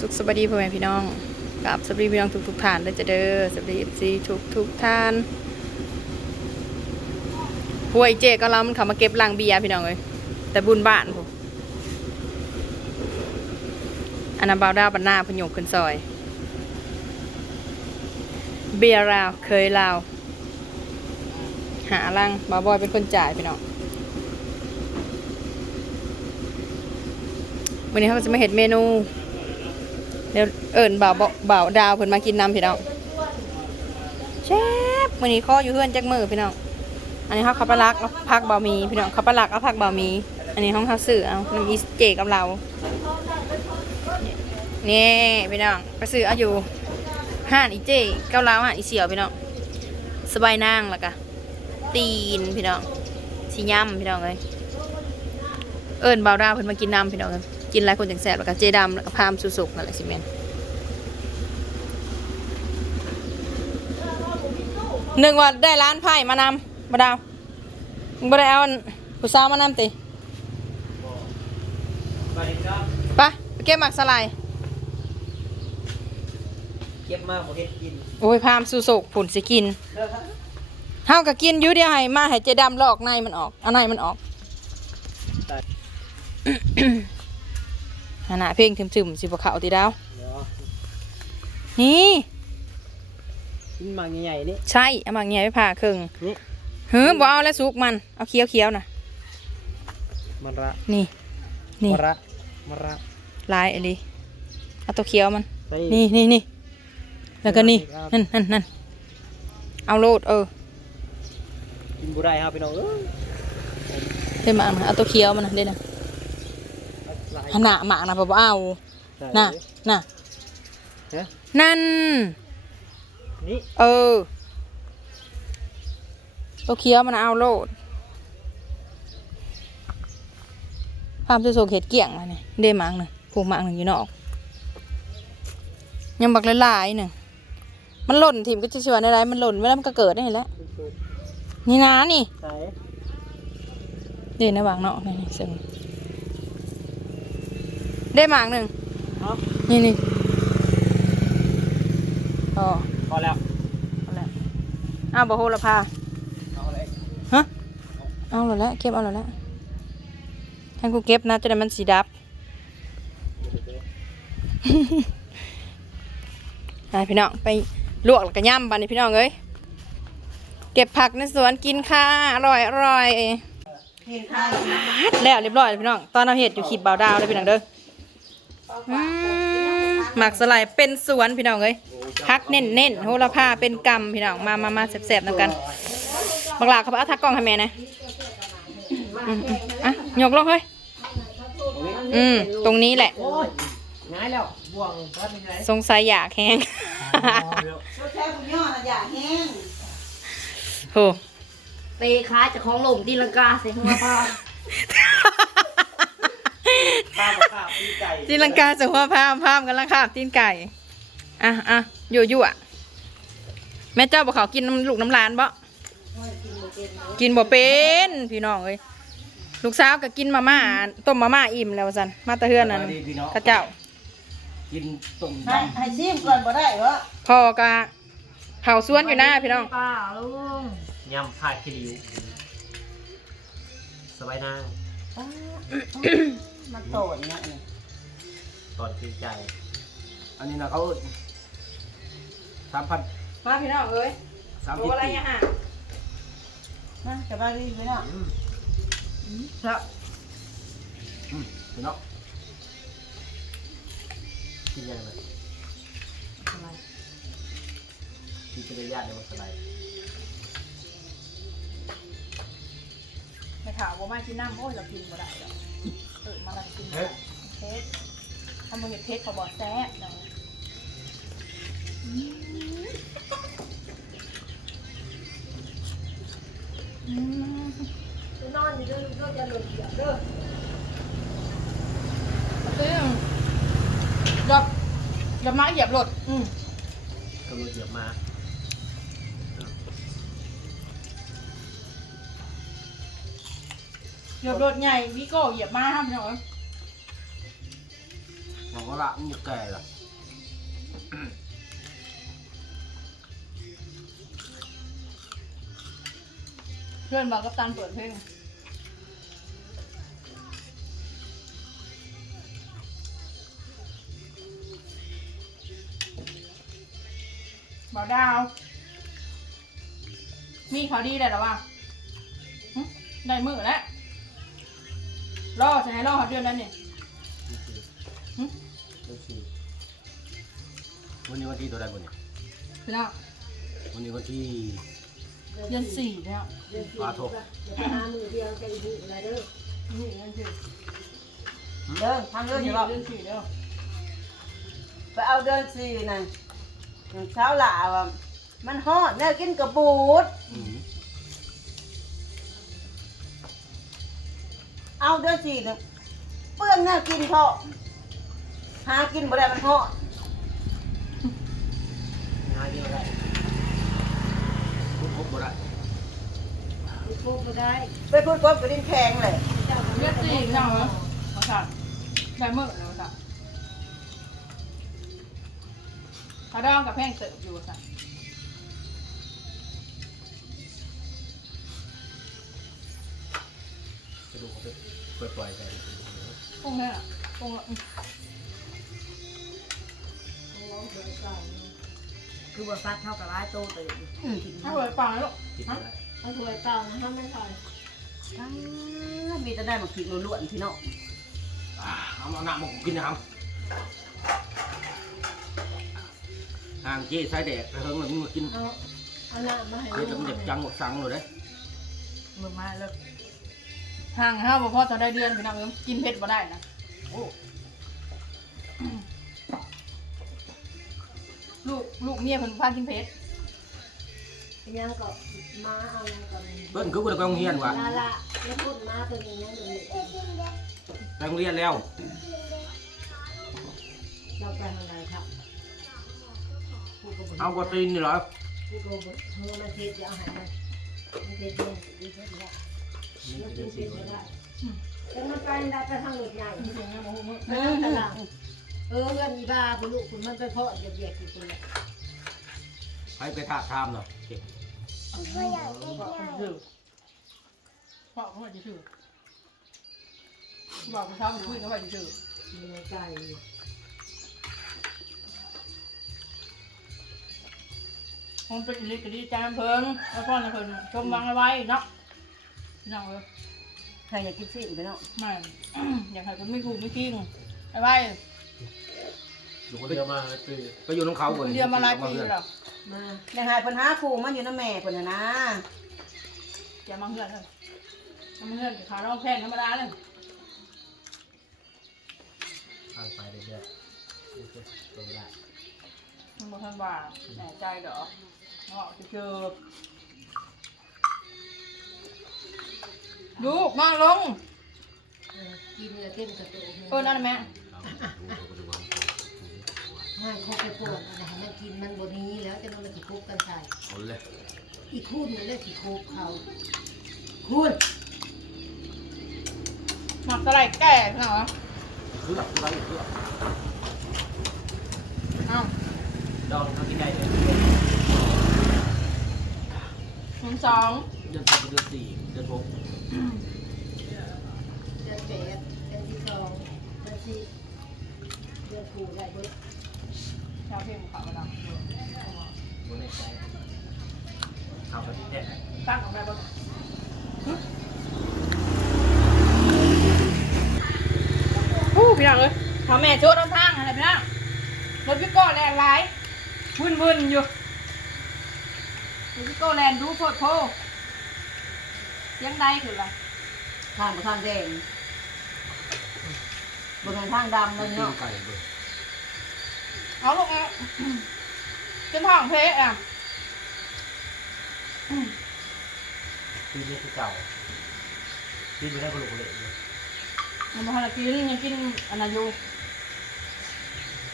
สุขสวัสดีพ่อแม่พี่น้องกับสวัสดีพี่น้องทุกทุกท่านเลยจะเด้อสวัสดีซีทุกทุกท่านป่วยเจก็เรามันเขามาเก็บลังเบียร์พี่น้องเลยแต่บุญบ้านผมอันนั้นบาวดาวบันหน้าพยกขึ้นซอย เบียร์ลาวเคยลาว หาลังบาบอยเป็นคนจ่ายพี่น้องวันนี้เขาจะมาเห็ดเมนู เดี๋ยวเอิญบ่าวบ่าวดาวเพิ่นมากินน้ำพี่น้องเชฟมื้อนี้ข้ออยู่เพื่อนจักมือพี่น้องอันนี้เขาขับปลาลักเอาผักบะหมี่พี่น้องขับปลาลักเอาผักบะหมี่อันนี้ห้องเขาซื้อเอาน้ำอีสเจกับเรานี่พี่น้องไปซื้อเอาอยู่ห้านอีเจเก้าลาห้านอีเสี่ยวพี่น้องสบายนางล้วก็ตีนพี่น้องสีย่ำพี่น้องเลยเอิญบ่าวดาวเพิ่นมากินน้ำพี่น้องเลย กินหลายคนจังแซ่บแล้วก็เจดำแล้วก็พามสุสุกนั่นแหละสิแม่นหนึ่งว่าได้ร้านไผ่มานำบ่ดาวมึงบ่ได้เอาอันผู้สาวมานำติไปครับไปไปเก็บหมักสลายเก็บมาหมดเฮ็ดกินโอ้ยพามสุสุกผุ่นสิกินเฮาก็กินอยู่เดียวให้มาให้เจดำลอกในมันออกเอาในมันออก หน้าเพลงถึมๆสิบ่เข้าติดาวเดี๋ยวนี่กินหมากใหญ่ๆนี่ใช่เอามาเงี้ยไปผ่าครึ่งนี่เฮ้ยบ่เอาแล้วสุกมันเอาเคี้ยวเคี้ยวๆนะมันระนี่นี่มะระมะระลายอะไรเอาตัวเคี้ยวมันไปนี่นี่นี่แล้วก็นี่นั่นนั่นนั่นเอาโลดเออกินบุได้ครับพี่น้องเอ้ยเด้มาอันเอาตัวเคี้ยวมันนะเด้นะ หลายขนาดหมากนะบ่เอาใช่น่ะน่ะฮะนั่นนี่เออตัวเคี้ยวมันเอาโลดภาพสุกๆเห็ดเกี่ยงมาเนี่ยเด้หมากหนึ่งผูกหมากหนึ่งอยู่นอก ยังบักหลายๆหนึ่งมันหล่นถิ่มก็จะชวนอะไรมันหล่นเวลามันก็เกิดนี่แหละนี่นะนี่ใส่เด่นในบางเนาะนี่นี่ซึ่ง ได้หมากหนึ่งเอานี่นี่อ๋อพอแล้วเอาละอ้าวบ่โหระพาเอาเลยฮะเอาแล้วแหละเก็บเอาแล้วแหละให้กูเก็บนะจะได้มันสีดับไปพี่น้องไปลวกแล้วก็ย่ำบันนี่พี่น้องเอ้ยเก็บผักในสวนกินค่ะอร่อยอร่อยแล้วเรียบร้อยแล้วพี่น้องตอนเราเห็ดอยู่ขีดเบาดาวเลยพี่น้องเด้อ อืมหมักสไลด์เป็นสวนพี่น้องเอ้ยพักเน้นเน้นๆโหระพาเป็นกำพี่น้องมามามาแสบๆนำกันบักหลาเขาไปเอาทักกล้องให้แม่นะอืมๆอะยกลงเฮ้ยอืมตรงนี้แหละโอ้ยง่ายแล้วบ่วงรัดยังไงสงสัยอยากแห้ง รถแท้คุณย่อนะอย่าแห้งโห เตะขาจากของหลมตีลังกาใส่หัวพ่อ ข้าวกับข้าวปีไก่ตีลังกาเสือหัวพามพามกันละค่ะตีนไก่ อะอะอยู่อยู่อะแม่เจ้าบอกเขากินน้ำลูกน้ำลานบ่กินบ่เป็นพี่น้องเอ้ยลูกสาวก็กินมาม่าต้มมาม่าอิ่มแล้วสันมาแตะเฮือนนั่นข้าเจ้า กินต้มให้ให้ชิมก่อนบ่ได้เหรอพ่อก็เผาสวนอยู่หน้าพี่น้องเปล่าลุงยำผัดขี้ริ้วสบายนาง มันโตนเนี่ยนี่ตอนปีไก่อันนี้นะเขาสามพันมาพี่น้องเอ้ยสามโลสิบอะไรปีเนี่ยฮะนะสบายดีไหมเนาะอืมครับอืมพี่น้องกินยังไงกินเป็นญาติในวันสไลด์ไม่ข่าวว่ามากินน้ำโอ้ยเรากินบ่ได้หรอก เออมาเรากินด้เค้กทำบะหมี่เค้กขาบอกแซ่บนะนอนอยู่ด้วยก็จะหลุดเดียวเด้อซึ่งหยับหยับมาเหยียบรถอืมกำลังเดือดมา เหยียบรถใหญ่วิโก้เหยียบมาห้ามพี่น้องงของก็ละมันอยู่แก่ละเพื่อนบอกกับตันเปิดเพลงบอกดาว มีเขาวดีได้หรอวะหึได้มือแล้ว รอจะให้รอเขาเดือนนั้นเนี่ยหึดูสิวันนี้วันที่ตัวใดวันนี้พี่น้องวันนี้วันที่เดือนสี่แล้วปลาทกหามือเดียวใจบุอะไรเด้อนี่เดือนสี่เดินทางเดินอยู่บ่เดือนสี่แล้วไปเอาเดินสี่นั่นเช้าหล่าว่ามันฮอดแน่กินกระบูด เอาเดินสี่นึงเปื้อนแน่กินเพาะหากินบ่ได้มันฮอดง่ายดีอะไรพูดครบหมดละพวกก็ได้ไปพูดกบกับดินแข็งเลยเจ้าเดือนสี่พี่น้องเหรอเขาสั่งได้มือแล้วสั่งเขาดองกับแพงเติบอยู่สั่ง ปปล่อยๆไปพวกนี้อะพวกอืมคือว่าฟัดเท่ากับร้ายโตตื่นให้เปิดปากเลยลูกคิดไม่ได้ เอาถ้วยเปล่านะถ้าไม่ใส่อ้ามีแต่ได้มาผิดล้วนๆพี่น้องอ่าเอามาหน้ามากินนะครับห่างเจ๊ใส่แดดไปเฮิงเลยมึงมากินเอาเอาน้ำมาให้เจ๊จะมันเด็บจังหมดสังเลยเด้ มึงมาเลย ห่างห้าวบ่พอจะได้เดือนพี่น้องเอ้ยกินเผ็ดบ่ได้นะโอ้ลูกลูกเมียเพิ่นพากินเผ็ดยังก็มาเอายังก็เพิ่นคือกูไปโรงเรียนว่ะลาละแล้วพูดมาตัวนี้ยังเดี๋ยวไปโรงเรียนแล้วเราไปทางไหนครับผู้กบฏเอากระตีนนี่เหรอผู้กบฏเธอมาเทศจะเอาหายมันมันเทศลงดีเทศแล้ว แล้วกินเทศไม่ได้แต่มันไปได้ไปทางหลุดใหญ่ไปทางตลาดเออเงินอีบาคุณลูกคุณมันไปเพาะเหยียบเหยียบอยู่ตัวให้ไปทาทามหน่อยเจ๊พ่อเขาถือพ่อเขาว่าจะถือบอกเขาเช้าไปคุยเขาว่าจะถือมีในใจคงเป็นอิลิกดีใจน้ำเพิ่งแล้วพ่อน่ะเพิ่นชมวางเอาไว้เนาะ พี่น้องเอ้ยใครอยากกินสิ่งพี่น้องแม่นอยากให้คนไม่กูไม่กิ้งไอ้ไว้อยู่คนเดียวมาปีก็อยู่น้องเขาคนเดียวมาหลายปีแล้วมาในหายปัญหาครูมันอยู่น้ำแม่คนน่ะนะอย่ามาเฮือนเลยมาเฮือนขาเราแพงธรรมดาเลยทางไปเรื่อยๆตัวไม่ได้มันบอกท่านว่าแหน่ใจเด้อเนาะจะเจอ ลูกมาลงกินแล้วเต็มกระตุกเออนั่นนะแม่ให้เขาไปปวดอะไรมันกินมันบนี้แล้วจะมันจะคุกกันใส่เอาเลยอีกคู่นึงเลยสิคุกเขาคุณหมักสไลด์แก่เหรอเครื่องอะไรเครื่องอ้าวดองทำยังไงเนี่ยหนึ่งสองเดือนสามเดือนสี่เดือนหก เดือนแปดเดือนที่สองเดือนสี่เดือนผูได้เบิดชาวเพียงขาเวลาบนในใจเอาไปที่แท้ตั้งออกได้บ้างฮู้พี่น้องเอ้ยพอแม่โชว์ต้นทางอะไรพี่น้องรถพี่โก้แลนไลน์วุ่นวุ่นอยู่รถพี่โก้แลนดูโพดโพ ยังได้คืออะไรทางบ่ทางแดงบนทางดำมัมันนกินเนาะไก่เบอร์เอาลูกเอาจนท้องเพะอะปีนี้คือเก่าปีไม่ได้บรรลุเลยเลยมันมาหากินยังกินอันนั้นอยู่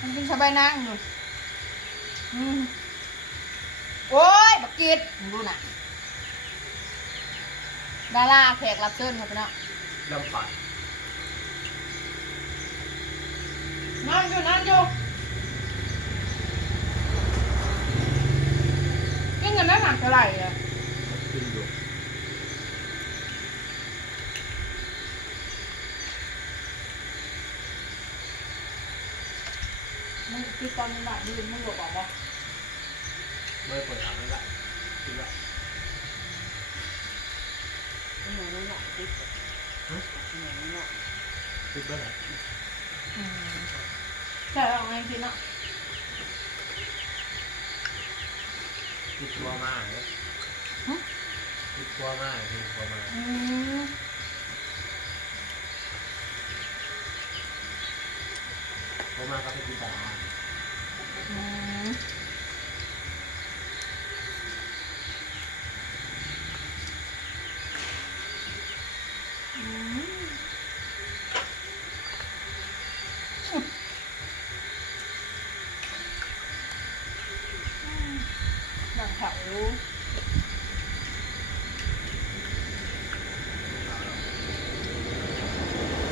มันกินสบายนางอยู่อืมโอ้ยบักกีดมึงดูน่ะ ดาราแขกรับเชิญครับพี่น้องลำปัดสนอนอยู่นอนอยู่ยังเงินได้หนักเท่าไหร่อะกินอยู่มึงคือตอนนี้หนักยืนมึงบอกบอกว่าเมื่อคนทำไม่ได้กินละ อันไหนนั่นน่ะติ๊กอันไหนนั่นน่ะ กินเมื่อไหร่ใช่เอาไงกินเนาะกินตัวมากเลยกินตัวมากกินตัวมากอืมตัวมากก็ไปกินตลาดอืม ดังแถวรู้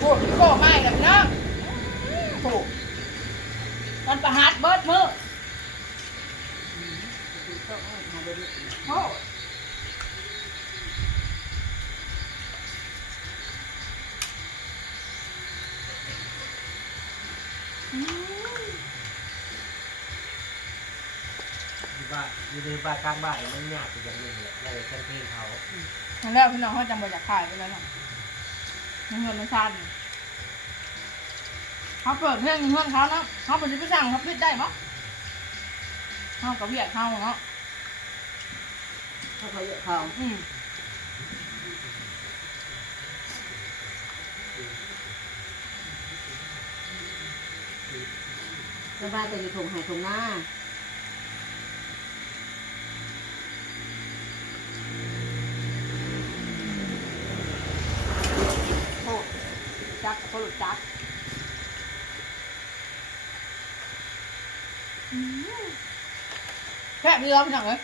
ปวดโก้ไม่กับน้องถูกมันประหัดเบิดมือ ต้องเอามาเบิ่ง โอ้อืม ที่บ้าน อยู่ในบ้านกลางบ้านมันยากอย่างนึงเลยเราเลยแค่เพลงเขาอันแรกพี่น้องเขาจำบทจากขายไปแล้วเนาะมันเงินมันชันเขาเปิดเพลงเพื่อนเขาเนาะเขาเป็นผู้สั่งเขาพิดได้ปะเขากับเวียดเขาเนาะถ้าเขาเยอะเขาอืมสบายแต่อยู่ถงหายถงหน้า จักเขาหลุดจักอืมแค่พี่เราพี่น้องเลย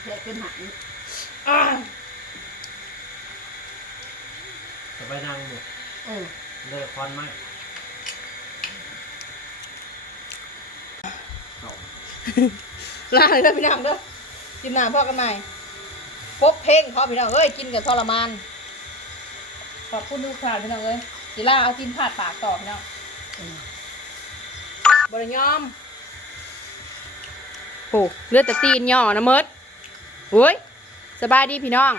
แผลเป็นหายอ่าจะไปนั่งหมดเออเลิกคอนไหมลาเลยเด้อพี่น้องเด้อกินน้ำพ่อกันใหม่ พบเพลงเขาพี่น้องเอ้ยกินกับทรมาน ขอบคุณทุกท่านพี่น้องเอ้ยสิล่าเอากินผาดปากต่อพี่น้องเออบริยอมโอ้เลือดแต่ตีนย่อนะเมิดโอ้ยสบายดีพี่น้อง